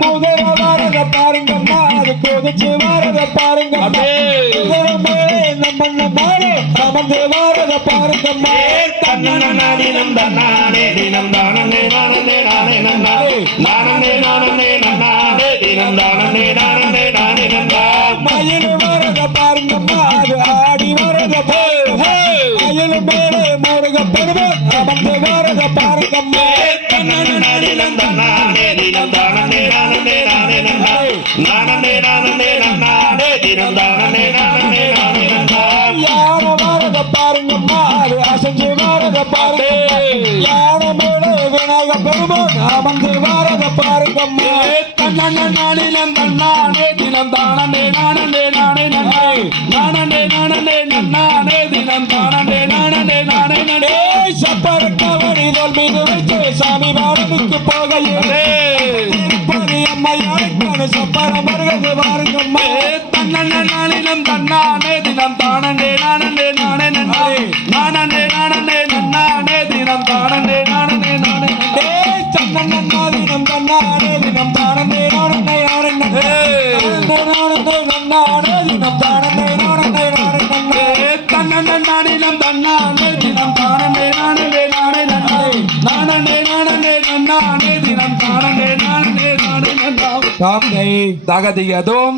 குதிரை வரத பாருங்கம்மா, அது கொதிச்சு வரத பாருங்கம்மா. குதிரை மேலே நம்ம மாறு அமர்ந்து வரத பாருங்கம்மா. தன்னதினம் தன்னானே தினம் தானே நானே நானே நன்னாரே நானே நானே நன்னாரே தினம் தானே நானே நானே நன்னா. மயில் வரத பாருங்கம்மா, அது ஆடி வரத பாருங்கம்மா. மயில் மேலே முருக பெருமான் அமர்ந்து வரத பாருங்கம்மா. தன்னதினம் தன்னானே தினம் தானே நானே நானே நன்னாரே நானே நானே நன்னாரே தினம் தானே நானே நானே நன்னா. யானை வரத பாருங்கம்மா, அது அசைஞ்சு வரத பாருங்க. யானை மேலே விநாயக பெருமான் அமர்ந்து வரத பாருங்கம்மா. தன்னதினம் தன்னானே தினம் தானே நானே நானே நன்னா நானே நானே நன்னாரே தினம் தானே நானே நானே நன்னே. சப்பர கவடி தோல் மீது வைத்து சாமி வாடனுக்கு போகையிலே அம்மையாருக்கான சப்பரம் வருவது பாருங்கம்மா. தன்னதினம் தன்னானே தினம் தானே நானே நானே நன்னாரே நானே நானே நன்னாரே தினம் தானே நானே நானே நன்னே. சன்னதினம் தன்னானே தினம் தானே நானே நானே நன்னே நன்னானே தினம் தானே நானே நானே நன்னே. தன்னதினம் தன்னானே தினம் தானே நானே நானே நன்னே நானே நானே நன்னாரே தினம் தானே நானே நானே நன்னா. தாம் தகதியதும்